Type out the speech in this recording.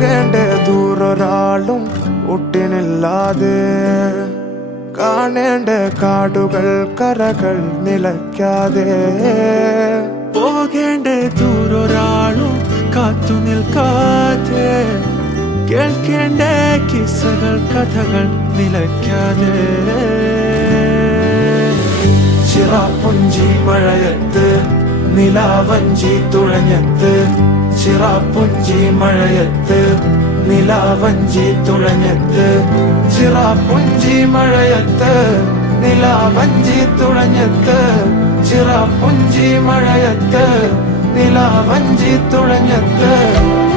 പോകേണ്ട ദൂരൊരാളും ഒട്ടിനില്ലാതെ കാണേണ്ട കാടുകൾ കരകൾ നിലയ്ക്കാതെ പോകേണ്ട ദൂരൊരാളും കാത്തു നിൽക്കാതെ കേൾക്കേണ്ട കിസ്സകൾ കഥകൾ നിലയ്ക്കാതെ ചിറാപ്പുഞ്ചി മഴയത്ത് നിലാവഞ്ചി തുഴഞ്ഞത്ത് ചിറാപ്പുഞ്ചി മഴയത്ത് നിലാവഞ്ചി തുഴഞ്ഞത്ത് ചിറാപ്പുഞ്ചി മഴയത്ത് നിലാവഞ്ചി തുഴഞ്ഞത്ത് ചിറാപ്പുഞ്ചി മഴയത്ത് നിലാവഞ്ചി തുഴഞ്ഞത്ത്